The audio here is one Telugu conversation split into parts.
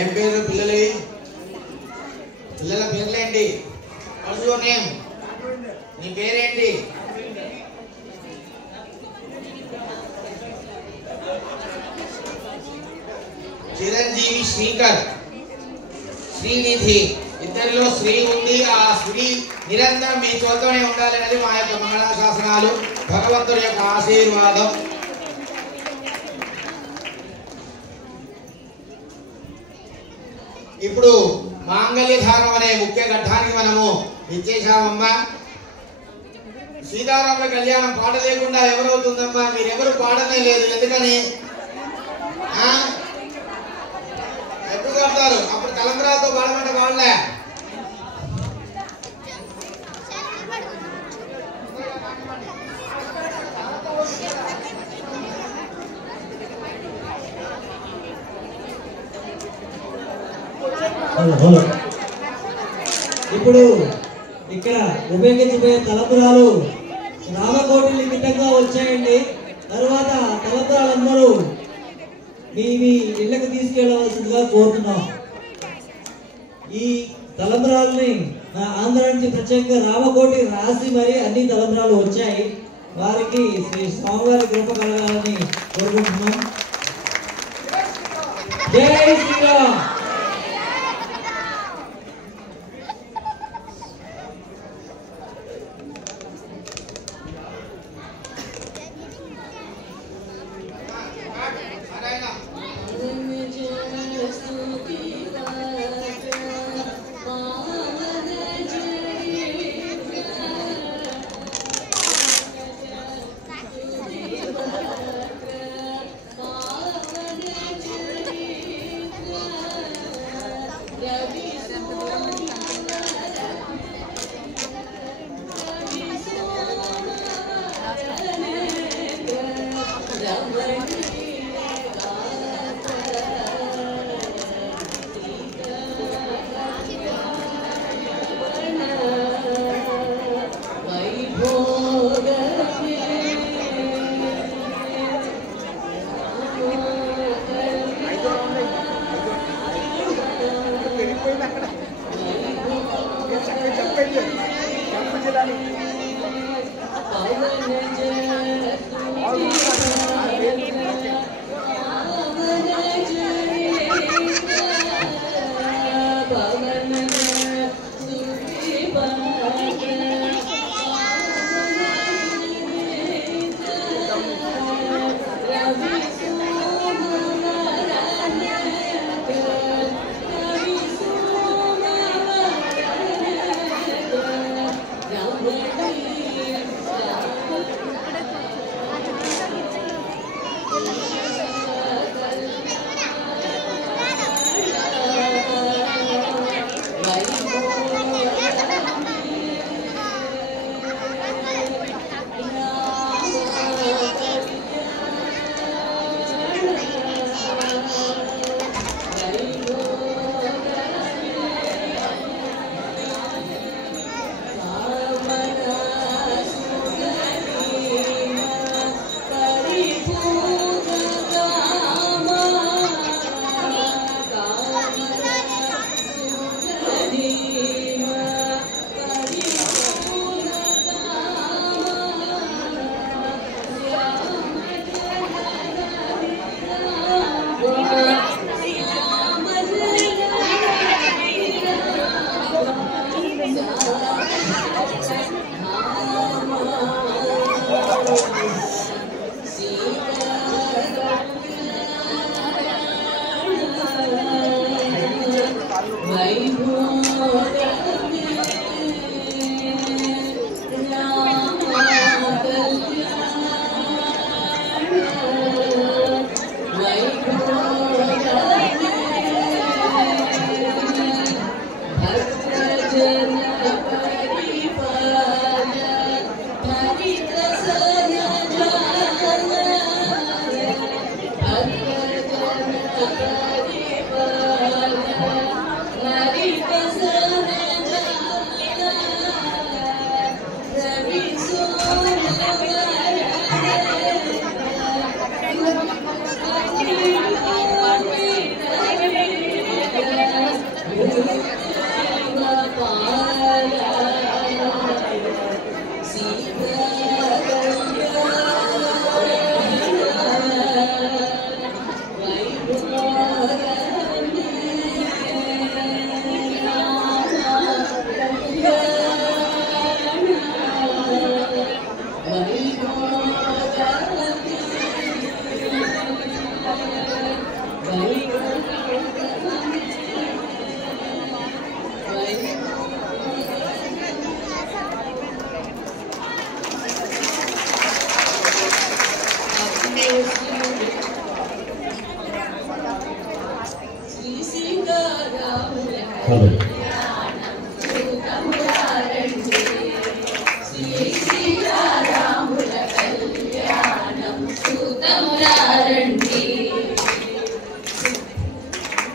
ఏం పేరు పిల్లలు? పిల్లల పేర్లేంటి? What's your name? నీ పేరేంటి? చిరంజీవి, శ్రీకర్, శ్రీనిధి. ఇద్దరిలో శ్రీ ఉంది. ఆ శ్రీ నిరంతరం మీ చోతనే ఉండాలనేది మా యొక్క మంగళాశాసనాలు, భగవంతుడి యొక్క ఆశీర్వాదం. ఇప్పుడు మాంగళ్యధానం అనే ముఖ్య ఘట్టానికి మనము ఇచ్చేసామమ్మా. సీతారాముల కళ్యాణం పాట లేకుండా ఎవరవుతుందమ్మా? మీరెవరు పాడనే లేదు. ఎందుకని? ఎప్పుడు పాడతారు? అప్పుడు తలంబ్రాలతో పాడమంటే పాడలే. ఇప్పుడు ఇక్కడ ఉపయోగించబోయే తలంబ్రాలు రామకోటి లిఖితంగా వచ్చాయండి. తర్వాత తలంబ్రాలందరూ మీ ఇళ్లకు తీసుకెళ్లవలసిందిగా కోరుతున్నాం. ఈ తలంబ్రాలని మన ఆంధ్ర నుంచి ప్రత్యేకంగా రామకోటి రాసి మరి అన్ని తలంబ్రాలు వచ్చాయి. వారికి శ్రీ స్వామివారి కృప కలగాలని కోరుకుంటున్నాం. జై శ్రీరామ్.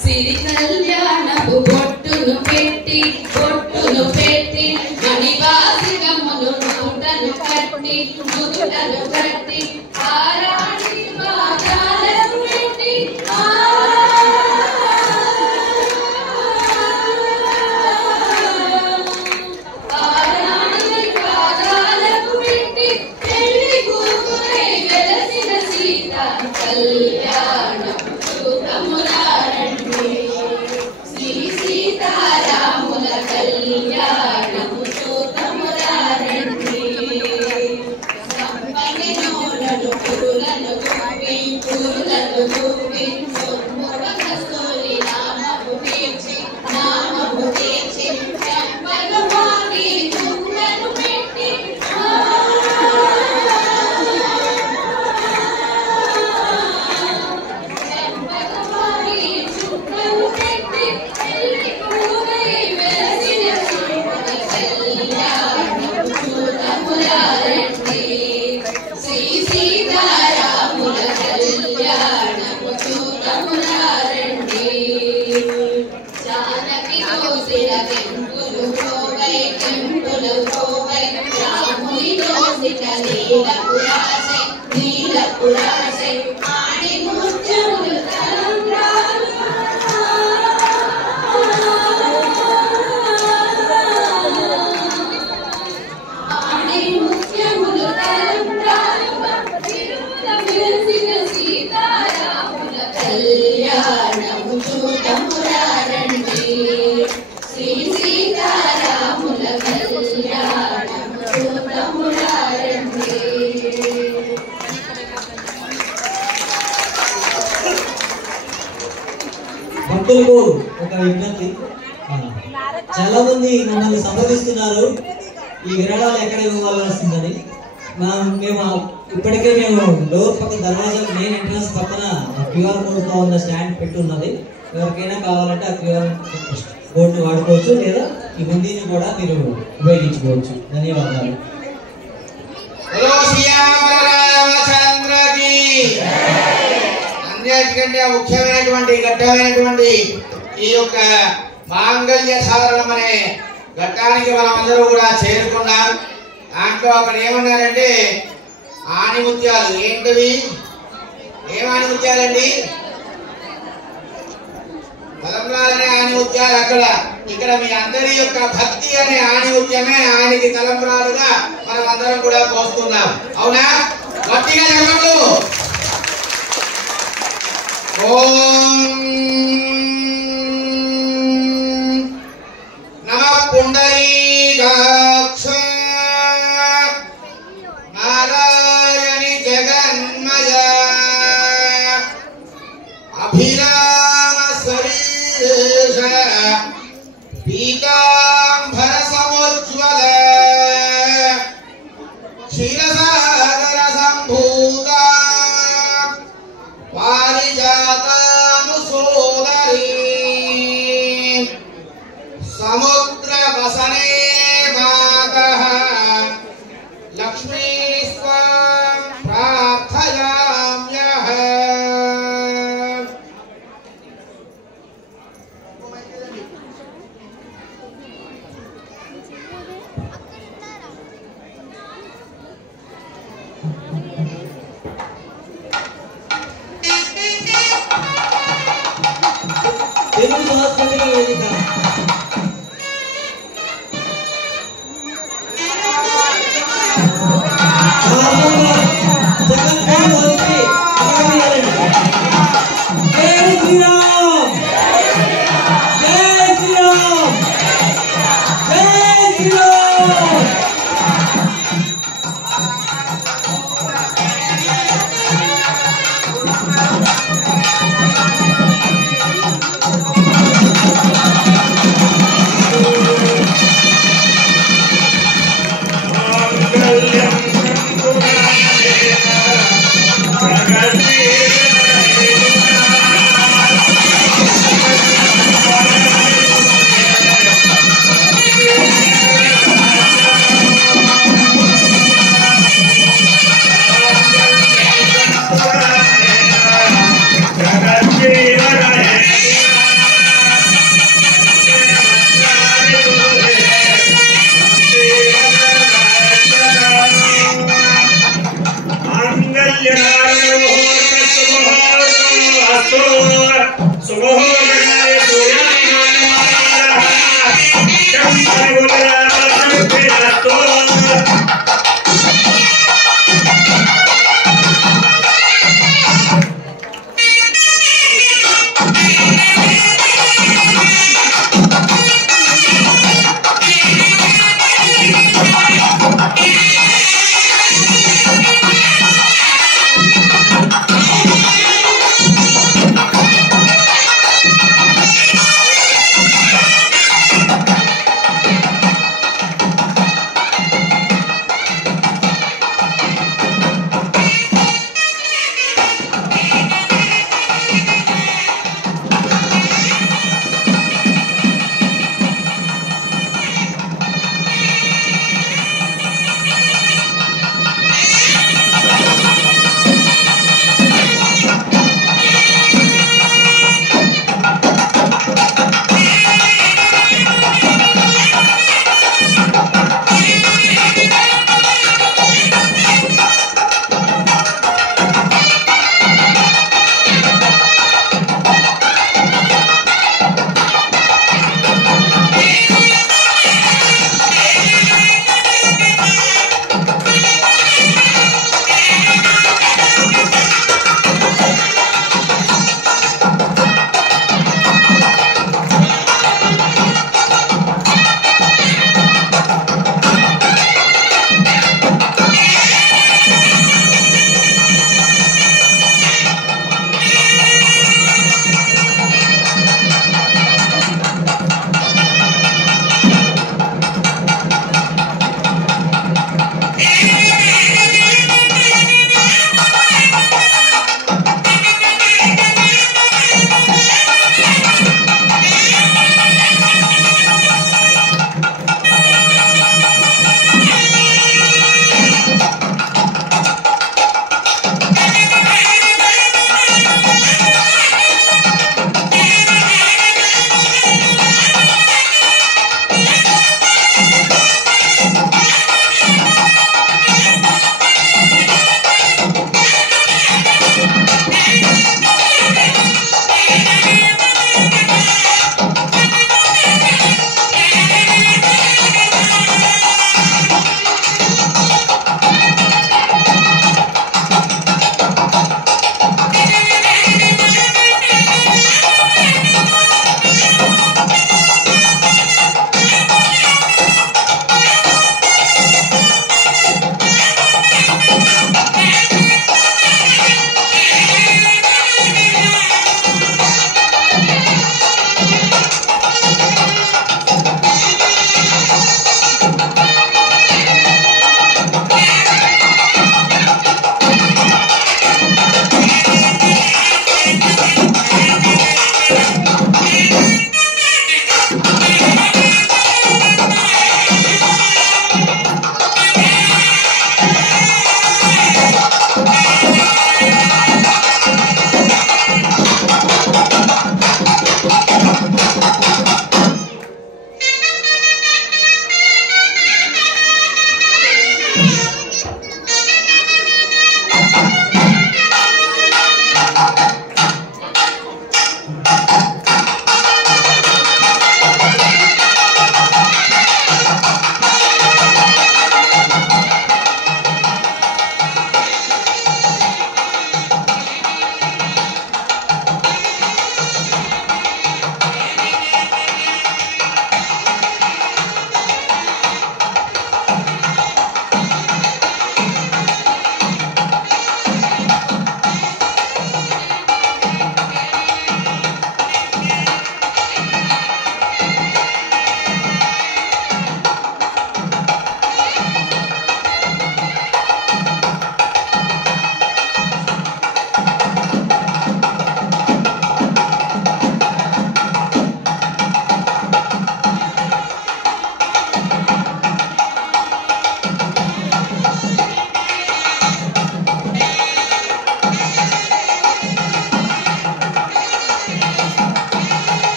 సిరి కళ్యాణపు బొట్టును పెట్టి మణివాసికమును నూటను కట్టి ఆరాణి పాదాలకు పెట్టి పెళ్లి కూతురై వెలసిన సీత కళ్యాణం చూతమురారండి శ్రీ సీతారాముల కళ్యాణము చూతమురారండి సంపని నోలను పురులను చూపి సొమ్ముగ కస్తూరి నామము తీర్చి చెంపలు మారి చుక్కను పెట్టి శ్రీ సీతారాముల కళ్యాణము చూతమురారండి జానకి కోసిన టెంపులు పోవై రాముని దోసిక నీలపురాసై ఆడి ముత్యములు తలంబ్రాలు ఆడి ముత్యములు తలంబ్రాలు తిరుమల వెలసిన సీతారాముల కళ్యాణము చూతమురారండి శ్రీ సీతారాముల కళ్యాణము చూతమురారండి భక్తులకు ఒక విజ్ఞప్తి. చాలా మంది మమ్మల్ని సంప్రదిస్తున్నారు ఈ విరాళాలు ఎక్కడ ఇవ్వవలసిందని. మేము ఇప్పటికే డోర్ పక్కన దర్వాజా మెయిన్ ఎంట్రన్స్ పక్కన క్యూఆర్ కోడ్తో ఉన్న స్టాండ్ పెట్టి ఉన్నది. ఎవరికైనా కావాలంటే ఆ క్యూఆర్ కోడ్ని వాడుకోవచ్చు, లేదా ఈ హుండీని కూడా మీరు ఉపయోగించుకోవచ్చు. ధన్యవాదాలు. అన్నిటికంటే ముఖ్యమైనటువంటి ఘట్టమైనటువంటి ఈ యొక్క మాంగళ్య సాధనం అనే ఘట్టానికి మనం అందరూ కూడా చేరుకున్నాం. దాంట్లో అక్కడ ఏమన్నారంటే ఆణిముత్యాలు. ఏంటివి? ఏం ఆణిముత్యాలండి? తలంబ్రాలనే ఆణిముత్యాలు అక్కడ. ఇక్కడ మీ అందరి యొక్క భక్తి అనే ఆణిముత్యమే ఆయనకి తలంబ్రాలుగా మనం అందరం కూడా పోస్తున్నాం. అవునా? గట్టిగా చెప్పండి. ఓం నమః పుండరీకాక్ష నారాయణి జగన్మయ అభిరామ సరీష పీతాంబర సముజ్వల క్షీరసాగర సంభూత పారిజాతానుసోదరీ సముద్ర వసనే మాతః లక్ష్మీ స్వాం ప్రార్థయామ్యహం. తెలుగు సంస్కృతిక వేదిక జై శ్రీరామ్, జై శ్రీరామ్, జై శ్రీరామ్.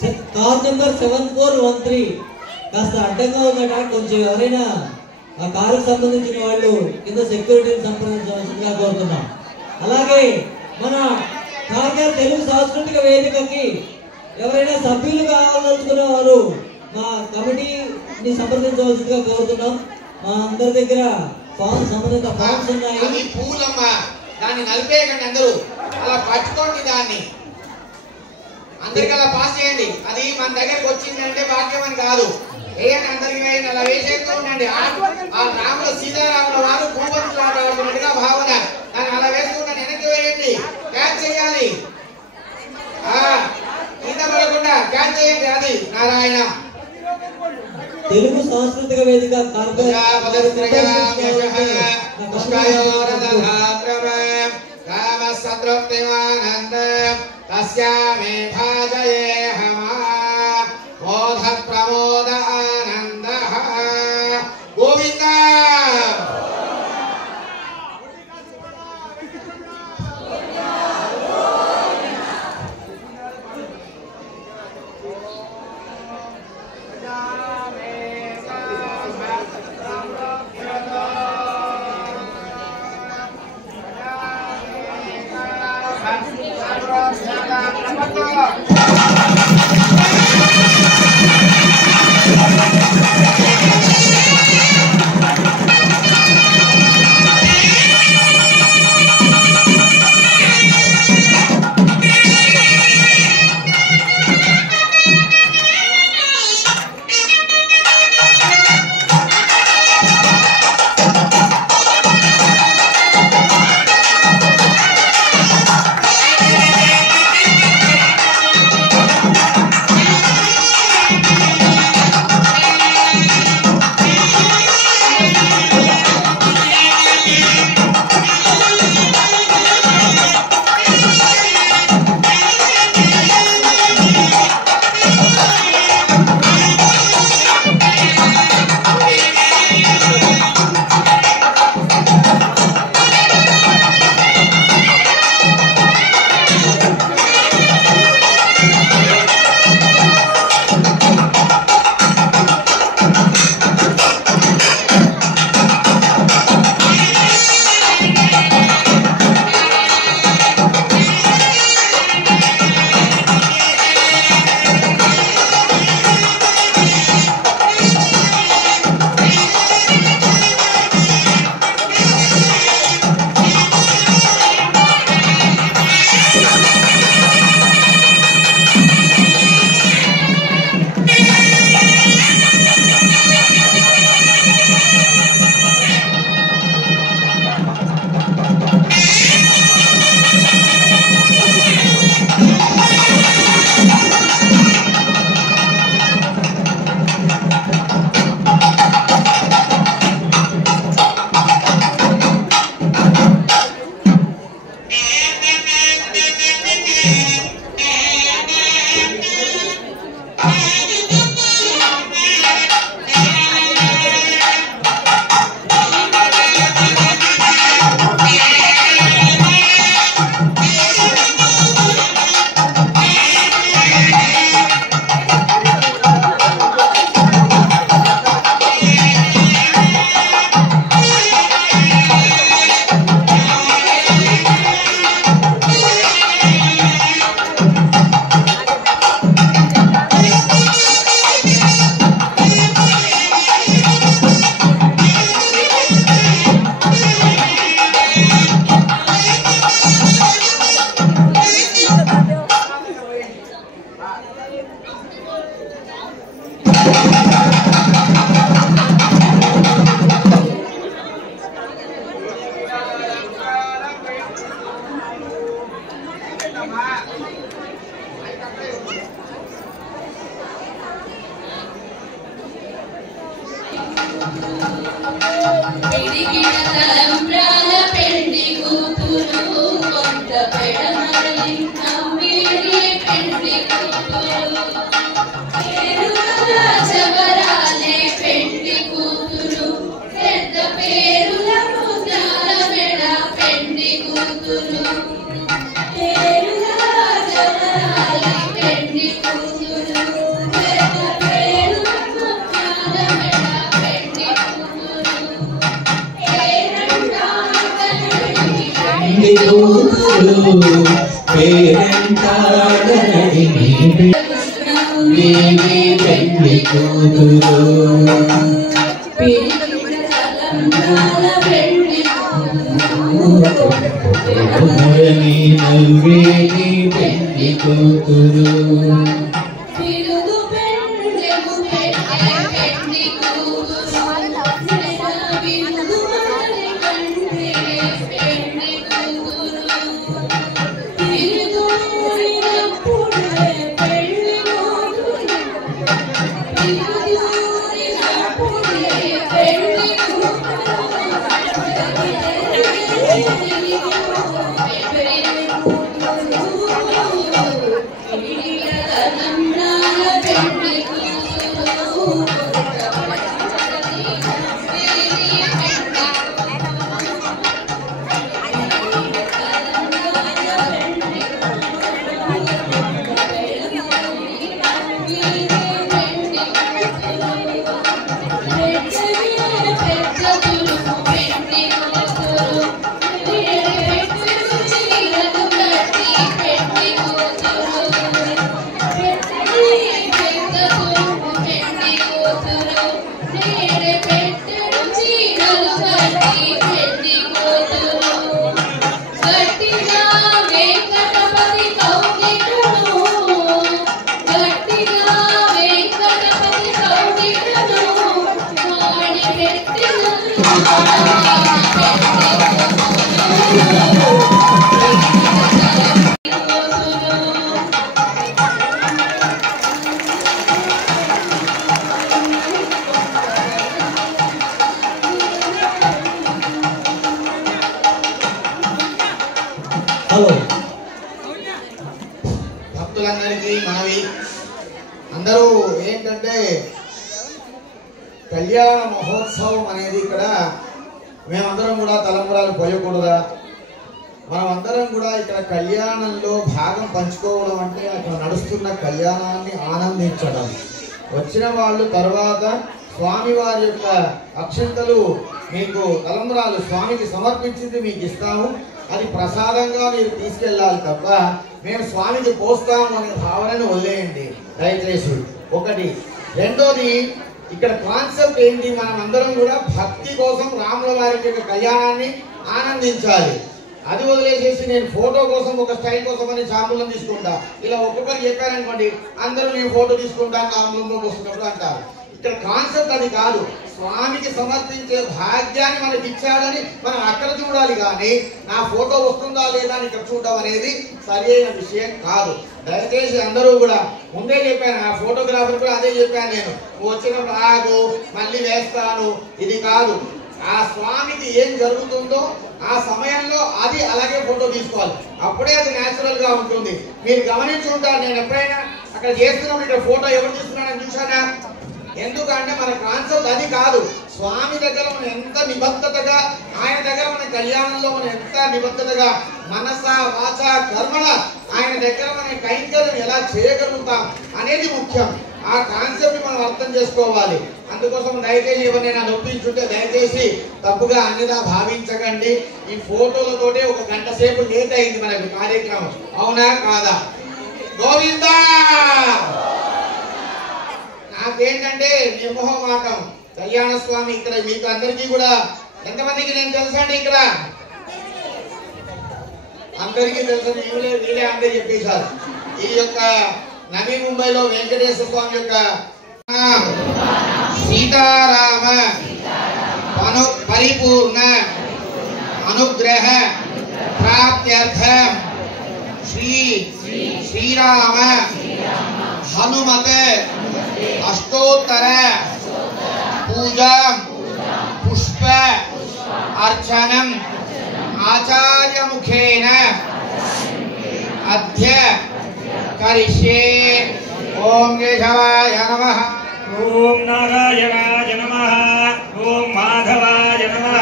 కార్ నెంబర్ 7413 కాస్త అడ్డంగా ఉందట. కొంచెం ఎవరైనా ఆ కారుకు సంబంధించిన వాళ్ళు కింద సెక్యూరిటీని సంప్రదించవలసిందిగా కోరుతున్నాం. అలాగే మన టార్గెట్ తెలుగు సాంస్కృతిక వేదికకి ఎవరైనా సభ్యులు కావాలనుకున్న వారు మా కమిటీని సంప్రదించవలసిందిగా కోరుతున్నాం. మా అందరి దగ్గర సంబంధిత ఫామ్స్ ఉన్నాయి. అది పూలమ్మ, దాన్ని నలిపేయకండి, అందరూ అలా పట్టుకోండి, దాన్ని అందరికి అలా పాస్ చేయండి. అది మన దగ్గరకు వచ్చింది అంటే భాగ్యం అని కాదు. వేయండి, అందరికి వేయండి, అలా వేసేస్తూ ఉండండి. ఆ రాముల సీతారాముల వారు పూపంతులు ఆట ఆడుతున్నట్టుగా భావన, దాన్ని అలా వేస్తుండండి. వెనక్కి వేయండి, క్యాచ్ చేయాలి, కింద పడకుండా క్యాచ్ చేయండి. అది నారాయణ తెలుగు సాంస్కృతిక వేదిక ప్రమోద ఆనంద గోవింద. పెండి కూతురు పెళ్లి కూతురు పేరంటాడనడి నీవే పెళ్లి కూతురు నవ్వే నీ పెళ్లి కూతురు భక్తులందరికీ మనవి, అందరూ ఏంటంటే కళ్యాణ మహోత్సవం అనేది ఇక్కడ మేమందరం కూడా తలంబరాలు పోయకూడదా, మనమందరం కూడా ఇక్కడ కళ్యాణంలో భాగం పంచుకోవడం అంటే అక్కడ నడుస్తున్న కళ్యాణాన్ని ఆనందించడం. వచ్చిన వాళ్ళు తర్వాత స్వామివారి యొక్క అక్షంతలు మీకు తలంబరాలు స్వామికి సమర్పించింది మీకు ఇస్తాము, అది ప్రసాదంగా మీరు తీసుకెళ్ళాలి తప్ప మేము స్వామికి పోస్తాము అనే భావనను వదిలేయండి దయచేసి. ఒకటి. రెండోది, ఇక్కడ కాన్సెప్ట్ ఏంటి, మనం అందరం కూడా భక్తి కోసం రాముల వారి యొక్క కళ్యాణాన్ని ఆనందించాలి. అది వదిలేసేసి నేను ఫోటో కోసం ఒక స్టైల్ కోసం అని చాంబులం తీసుకుంటా, ఇలా ఒక్కొక్కరు చెప్పారనుకోండి అందరూ నేను ఫోటో తీసుకుంటాను ఆంబులంలోకి వస్తున్నప్పుడు అంటారు. ఇక్కడ కాన్సెప్ట్ అది కాదు. స్వామికి సమర్పించే భాగ్యాన్ని మనకి ఇచ్చాడని మనం అక్కడ చూడాలి, కానీ నా ఫోటో వస్తుందా లేదా అని ఇక్కడ చూడడం అనేది సరైన విషయం కాదు. దయచేసి అందరూ కూడా ముందే చెప్పాను, ఆ ఫోటోగ్రాఫర్ కూడా అదే చెప్పాను, నేను వచ్చినప్పుడు ఆగు మళ్ళీ వేస్తాను, ఇది కాదు. ఆ స్వామికి ఏం జరుగుతుందో ఆ సమయంలో అది అలాగే ఫోటో తీసుకోవాలి, అప్పుడే అది న్యాచురల్ గా ఉంటుంది. మీరు గమనించి ఉంటారు, నేను ఎప్పుడైనా అక్కడ చేస్తున్నప్పుడు ఇక్కడ ఫోటో ఎవరు తీస్తున్నానని చూసానా? ఎందుకంటే మన కాన్సెప్ట్ అది కాదు. స్వామి దగ్గర మనం ఎంత నిబద్ధతగా, ఆయన దగ్గర మన కళ్యాణంలో మనం ఎంత నిబద్ధతగా మనస వాచ కర్మణ ఆయన దగ్గర మన కైంకర్యం ఎలా చేయగలుగుతాం అనేది ముఖ్యం. ఆ కాన్సెప్ట్ మనం అర్థం చేసుకోవాలి. అందుకోసం దయచేసి ఎవరైనా నొప్పించుంటే దయచేసి తప్పుగా అన్నిదా భావించకండి. ఈ ఫోటోలతోటే 1 గంట సేపు లేట్ అయింది మనకు కార్యక్రమం, అవునా కాదా? గోవిందా. నాకేంటంటే నిర్మోహమాటం కళ్యాణ స్వామి ఇక్కడ మీకు అందరికీ కూడా ఎంతమందికి నేను తెలుసండి, ఇక్కడ అందరికీ తెలుసు, వీళ్ళే అందరూ చెప్పేశారు. ఈ యొక్క నవీ ముంబైలో వెంకటేశ్వర స్వామి యొక్క సీతారామ పరిపూర్ణ అనుగ్రహ ప్రాప్త్యర్థం శ్రీరామ హనుమత అష్టోత్తర పూజా పుష్ప అర్చనం ఆచార్య ముఖేన అధ్య కరిష్యే. ఓం కేశవాయ నమః, ఓం నారాయణాయ నమః, ఓం మాధవాయ నమః,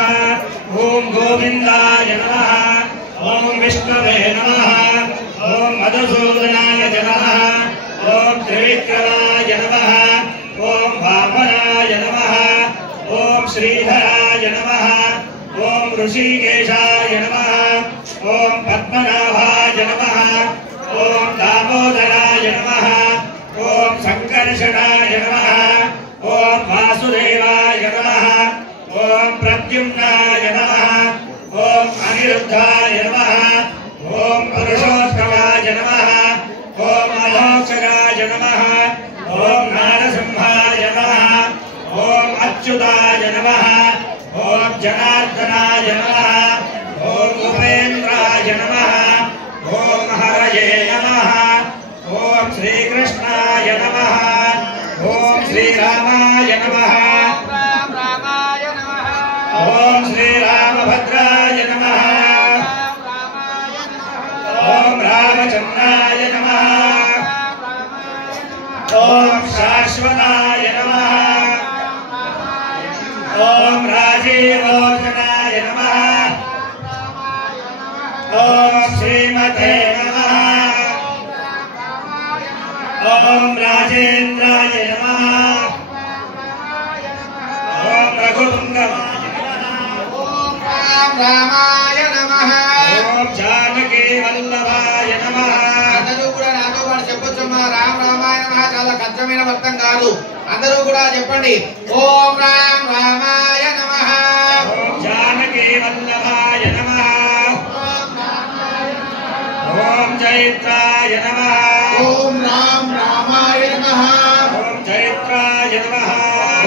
ఓం గోవిందాయ నమః, ఓం విష్ణవే నమః, ఓం మధుసూదనాయ నమః, ఓం త్రివిక్రమాయ నమః, ఓం వామనాయ నమః, ఓం శ్రీధరాయ నమః, ఓం ఋషికేశాయ నమః, ఓం పద్మనాభాయ నమః ఓం దామోదరాయ నమః ఓం సంకర్షణాయ నమః ఓం వాసుదేవాయ నమః ఓం ప్రద్యుమ్నాయ నమః ఓం అనిరుద్ధాయ నమః ఓం పురుషోత్తమాయ నమః ఓం అమోక్షగాయ నమః ఓం నారసింహాయ నమః ఓం అచ్యుతాయ నమః ఓం జనార్దనాయ నమః ఓం ఉపేంద్రాయ నమః ఓం హరయే నమః ఓం శ్రీకృష్ణాయ నమః ఓం శ్రీరామాయ నమః ఓం శ్రీరామభద్రాయ నమః ఓం రామచంద్రాయ నమః ఓం శాశ్వతాయ నమః ఓం రాజీవలోచనాయ నమః ఓం శ్రీమతే నమః ఓం రాజేంద్రాయ నమః ఓం రఘుపుంగవాయ ఓం రామ రామాయ నమః ఓం జానకీ వల్లభాయ నమః అందరూ కూడా నాతో పాటు చెప్పొచ్చమ్మా. రామ రామాయ నమః చాలా కష్టమైన అర్థం కాదు. అందరూ కూడా చెప్పండి. ఓం రామ రామాయ నమః ఓం జానకీ వల్లభాయ నమః ఓం చైత్రాయ నమః ఓం రామ రామాయ నమః ఓం చైత్రాయ నమః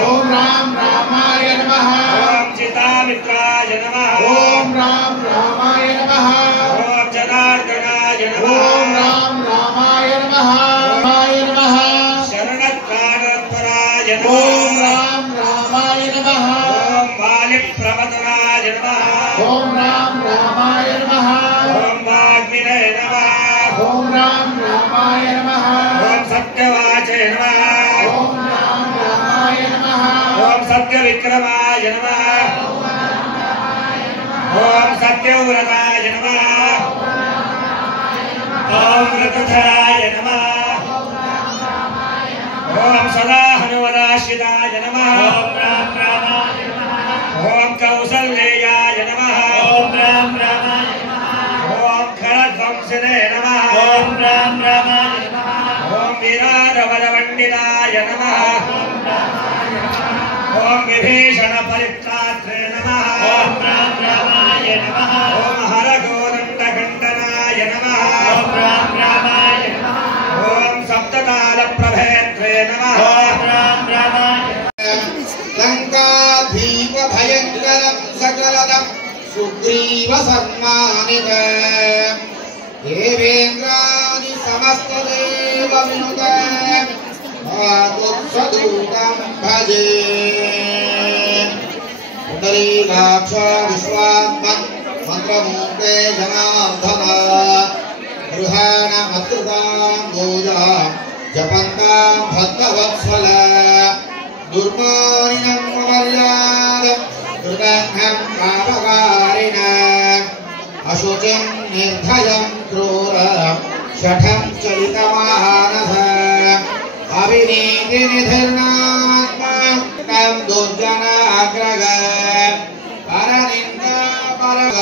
ఓం రామ రామాయ నమః ఓం చితామిత్రాయ నమః ఓం రామ రామాయ నమః ఓం జనార్దనాయ ఓం నమః రామ రామాయ నమః రామాయ నమః శరణత్రాణత్వరాయ ఓం నమః రామ రామాయ నమః ఓం వాలిప్రవదనాయ నమః ఓం రామ రామాయ నమః ఓం వాగ్మినే నమః ఓం రామ రామాయ నమః ఓం సత్యవాచే నమః ఓం రామ రామాయ నమః ఓం సత్యవిక్రమాయ నమః ఓం సత్యవ్రతాయ నమః ఓం ఋతుధరాయ నమః ఓం సదా హనుమదాశ్రితాయ నమః ఓం రామ రామాయ నమః ఓం కౌసల్యేయాయ నమః ఓం రామ రామాయ నమః ఓం ఖరధ్వంసినే నమః ఓం రామ రామాయ నమః ఓం వీరారవరవండితాయ నమః ఓం విభీషణ పరిత్రాత్రే నమః ఓం రామ రామాయ నమః ఓం హరఘోరండఖండనాయ నమః ఓం రామ రామాయ నమః ఓం సప్తకాల ప్రభేత్రే నమః ఓం రామ రామాయ లంకాధీప భయంకరం సకలదం సుగ్రీవ సన్మానిత దేవేంద్రాది సమస్త దేవ వినుత ఆకుత్సదూతం భజే పుండరీకాక్ష విశ్వాత్మన్ మంత్రమూర్తే జనార్దన గృహాణ మత్ృతాంబోజ జపంతాం భక్తవత్సల దుర్మానినం మర్యాద కృతజ్ఞం పాపకారిణ అశుచిం నిర్భయం క్రూర షఠం చలితమానస అవినీతి నిధిర్నాత్మం దుర్జనాగ్రగ పరనింద పరగ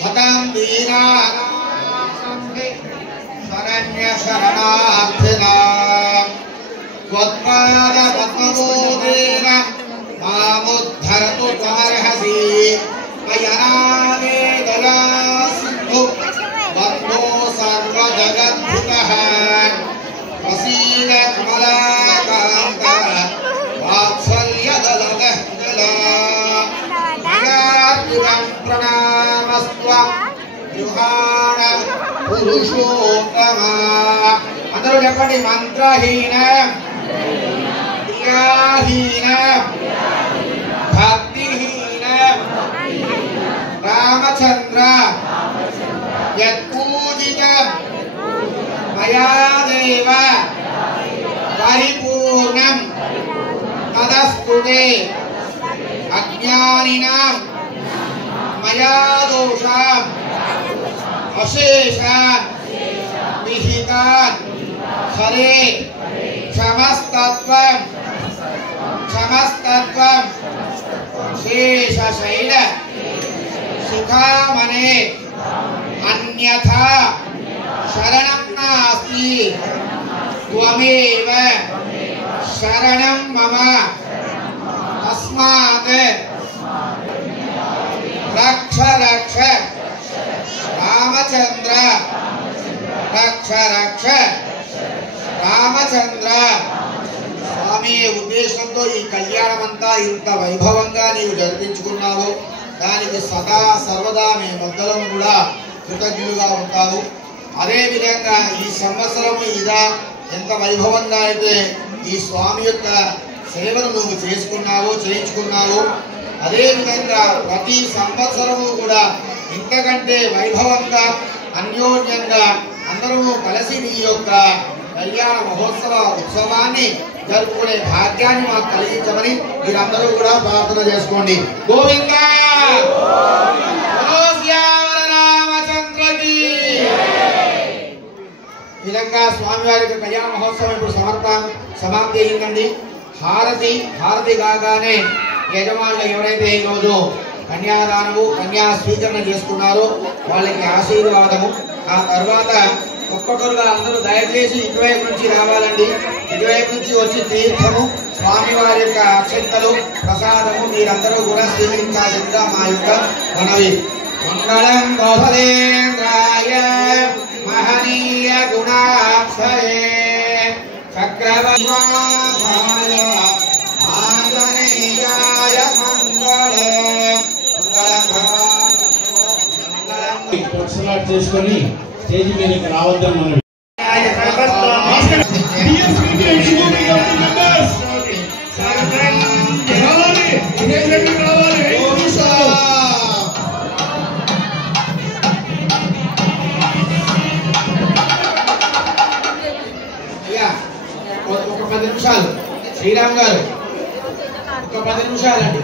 హతం వీరానాం శరణ్య శరణార్థినా త్వత్పాద పద్మబోధేన మాముద్ధర్తు త్వమర్హసి మయనాదే దయా సింధు బంధో సర్వజగద్ధితః ప్రసీద కమలాకాంత వాత్సల్యదలదః జలా మయార్పితం ప్రణామస్త్వం గృహాణ పురుషోత్తమ. అందరూ చెప్పండి. మంత్రహీన క్రియాహీన భక్తిహీన రామచంద్ర యత్పూజిత మయా దేవ పరిపూర్ణం తదస్తుతే అజ్ఞానినాం మయా దోషాం అశేషాన్ విహితాన్ హరే క్షమస్తత్వం శేషశైల సుఖామనే అన్యథా శరణం నాస్తి త్వమేవ శరణం మమ తస్మాత్ రక్ష రక్ష రామచంద్ర రక్ష రక్ష రామచంద్ర. స్వామి ఉద్దేశంతో ఈ కళ్యాణం అంతా ఇంత వైభవంగా నీవు జరిపించుకున్నావు. దానికి సదా సర్వదా మేమందరం కూడా కృతజ్ఞులుగా ఉంటాము. అదే విధంగా ఈ సంవత్సరము ఇదా ఎంత వైభవంగా అయితే ఈ స్వామి యొక్క సేవను నువ్వు చేసుకున్నావు చేయించుకున్నావు. అదే విధంగా ప్రతి సంవత్సరము కూడా ఇంతకంటే వైభవంగా అన్యోన్యంగా అందరము కలిసి నీ యొక్క కళ్యాణ మహోత్సవ ఉత్సవాన్ని జరుపుకునే భాగ్యాన్ని మాకు కలిగించమని మీరందరూ కూడా ప్రార్థన చేసుకోండి. గోవిందా రామచంద్రకి. ఈ విధంగా స్వామివారికి కళ్యాణ మహోత్సవం ఇప్పుడు సమాప్తి అయిందండి. హారతి కాగానే యజమానులు ఎవరైతే ఈరోజు కన్యాదానము కన్యా స్వీకరణ చేసుకున్నారో వాళ్ళకి ఆశీర్వాదము. ఆ తర్వాత ఒక్కొక్కరుగా అందరూ దయచేసి ఇటువైపు నుంచి రావాలండి. ఇటువైపు నుంచి వచ్చి తీర్థము స్వామివారి యొక్క అక్షంతలు ప్రసాదము మీరందరూ కూడా స్వీకరించాల్సిందిగా మా యొక్క మనవి. మంగళం గోపదేంద్రాయ మహనీయ గుణాక్షరే చక్రవర్తివాసాయ ఆంజనేయాయ మంగళం. చేసుకొని స్టేజ్ మీదకి రావద్దని మనం ఒక 10 నిమిషాలు శ్రీరామ్ గారు, ఒక 10 నిమిషాలండి.